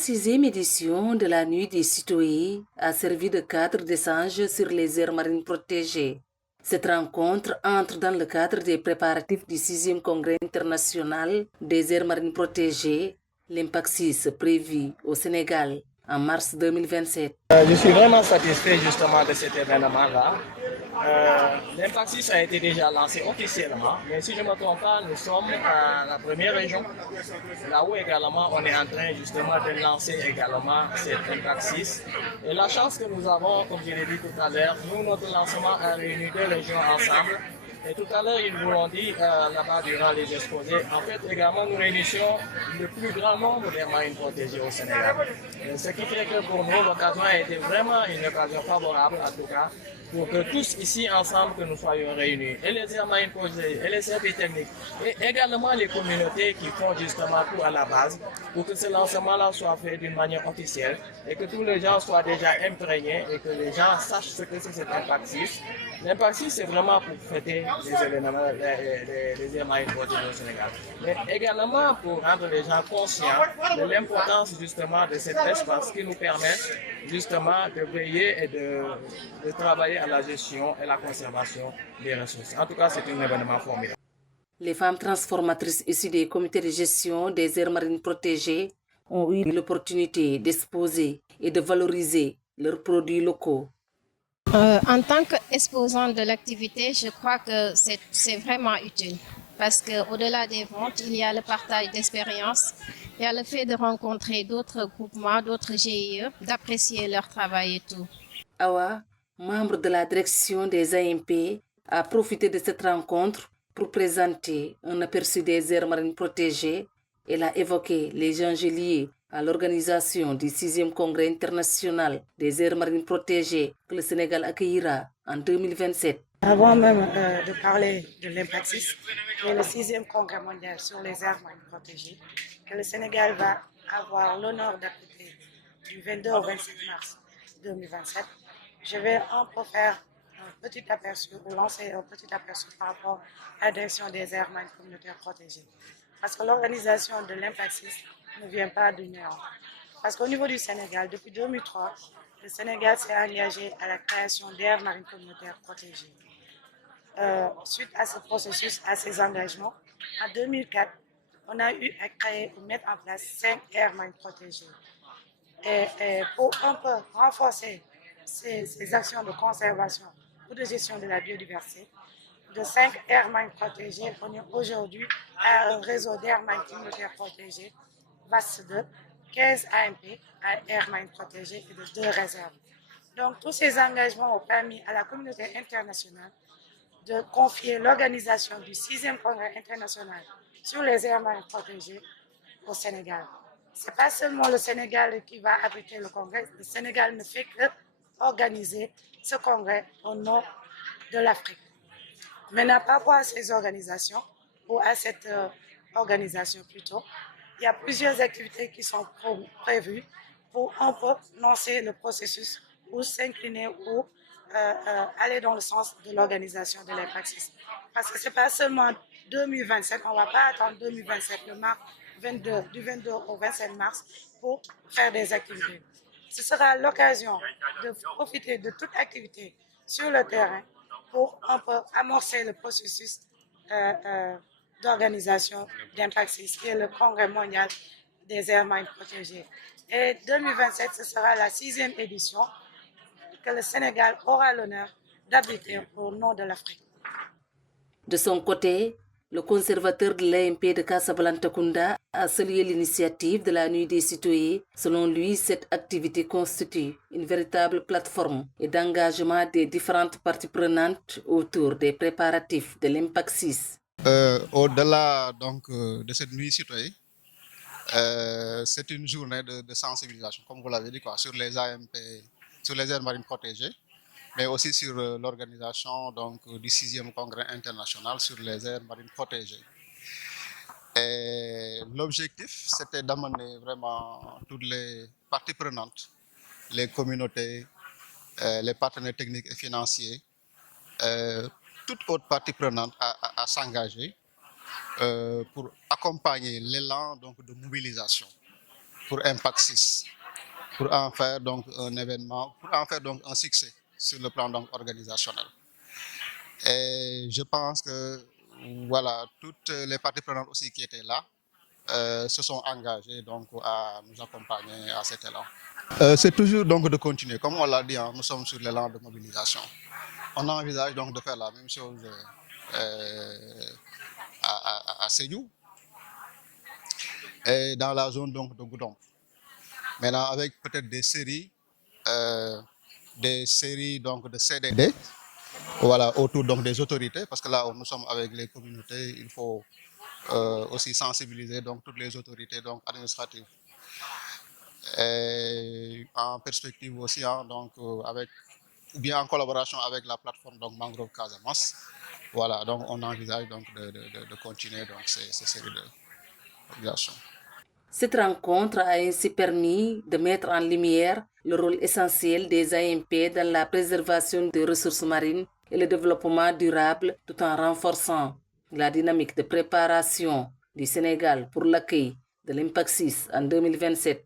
sixième édition de la Nuit des citoyens a servi de cadre d'échange sur les aires marines protégées. Cette rencontre entre dans le cadre des préparatifs du 6e Congrès international des aires marines protégées, l'Impact-6 prévu au Sénégal en mars 2027. Je suis vraiment satisfait justement de cet événement-là. L'Impact 6 a été déjà lancé officiellement, mais si je ne me trompe pas, nous sommes à la première région, là où également on est en train justement de lancer également cet Impact 6. Et la chance que nous avons, comme je l'ai dit tout à l'heure, nous, notre lancement a réuni deux régions ensemble. Et tout à l'heure, ils vous l'ont dit là-bas durant les exposés. En fait, également, nous réunissions le plus grand nombre d'aires marines protégées au Sénégal. Ce qui fait que pour nous, l'occasion a été vraiment une occasion favorable, en tout cas, pour que tous ici ensemble, que nous soyons réunis, et les aires marines protégées, et les services techniques, et également les communautés qui font justement tout à la base, pour que ce lancement-là soit fait d'une manière officielle, et que tous les gens soient déjà imprégnés, et que les gens sachent ce que c'est cet Impact 6. L'Impact 6, c'est vraiment pour fêter les événements, les aires marines protégées au Sénégal. Mais également pour rendre les gens conscients de l'importance justement de cet espace qui nous permet justement de veiller et de travailler à la gestion et la conservation des ressources. En tout cas, c'est un événement formidable. Les femmes transformatrices issues des comités de gestion des aires marines protégées ont eu l'opportunité d'exposer et de valoriser leurs produits locaux. En tant qu'exposant de l'activité, je crois que c'est vraiment utile parce qu'au-delà des ventes, il y a le partage d'expériences, il y a le fait de rencontrer d'autres groupements, d'autres GIE, d'apprécier leur travail et tout. Awa, membre de la direction des AMP, a profité de cette rencontre pour présenter un aperçu des aires marines protégées. Elle a évoqué les enjeux liés à l'organisation du 6e Congrès international des aires marines protégées que le Sénégal accueillera en 2027. Avant même de parler de l'Impact 6, qui est le 6e Congrès mondial sur les aires marines protégées, que le Sénégal va avoir l'honneur d'accueillir du 22 au 27 mars 2027, je vais un peu faire un petit aperçu ou lancer un petit aperçu par rapport à l'adhésion des aires marines communautaires protégées. Parce que l'organisation de l'Impact 6 ne vient pas du néant. Parce qu'au niveau du Sénégal, depuis 2003, le Sénégal s'est engagé à la création d'aires marines communautaires protégées. Suite à ce processus, à ces engagements, en 2004, on a eu à créer ou mettre en place 5 aires marines protégées. Et pour un peu renforcer ces actions de conservation ou de gestion de la biodiversité, de 5 aires marines protégées, on est aujourd'hui à un réseau d'aires marines communautaires protégées vaste de 15 AMP, aires marines protégées, et de 2 réserves. Donc, tous ces engagements ont permis à la communauté internationale de confier l'organisation du 6e Congrès international sur les aires marines protégées au Sénégal. Ce n'est pas seulement le Sénégal qui va abriter le congrès, le Sénégal ne fait que organiser ce congrès au nom de l'Afrique. Maintenant, par rapport à ces organisations, ou à cette organisation plutôt, il y a plusieurs activités qui sont prévues pour un peu lancer le processus ou s'incliner ou aller dans le sens de l'organisation de l'Impact 6. Parce que ce n'est pas seulement 2027, on ne va pas attendre 2027, du 22 au 27 mars pour faire des activités. Ce sera l'occasion de profiter de toute activité sur le terrain pour un peu amorcer le processus d'organisation d'Impact 6, qui est le Congrès mondial des aires marines protégées. Et 2027, ce sera la 6e édition que le Sénégal aura l'honneur d'abriter au nom de l'Afrique. De son côté, le conservateur de l'AMP de Casablanca a salué l'initiative de la Nuit des citoyens. Selon lui, cette activité constitue une véritable plateforme et d'engagement des différentes parties prenantes autour des préparatifs de l'Impact 6. Au-delà donc de cette nuit citoyenne, c'est une journée de sensibilisation, comme vous l'avez dit, sur les AMP, sur les aires marines protégées, mais aussi sur l'organisation du 6e Congrès international sur les aires marines protégées. Et l'objectif, c'était d'amener vraiment toutes les parties prenantes, les communautés, les partenaires techniques et financiers, toute autre partie prenante à s'engager pour accompagner l'élan de mobilisation pour Impact 6, pour en faire donc un événement, pour en faire donc un succès sur le plan donc organisationnel. Et je pense que voilà, toutes les parties prenantes aussi qui étaient là se sont engagées donc à nous accompagner à cet élan. C'est toujours donc de continuer, comme on l'a dit, hein, nous sommes sur l'élan de mobilisation. On envisage donc de faire la même chose à Sédhiou et dans la zone donc de Goudomp. Maintenant, avec peut-être des séries donc de CDD, voilà, autour donc des autorités, parce que là où nous sommes avec les communautés, il faut aussi sensibiliser donc toutes les autorités donc administratives. Et en perspective aussi, hein, donc avec ou bien en collaboration avec la plateforme donc Mangrove Casamance. Voilà, donc on envisage donc de continuer donc ces séries de populations. Cette rencontre a ainsi permis de mettre en lumière le rôle essentiel des AMP dans la préservation des ressources marines et le développement durable tout en renforçant la dynamique de préparation du Sénégal pour l'accueil de l'Impact 6 en 2027.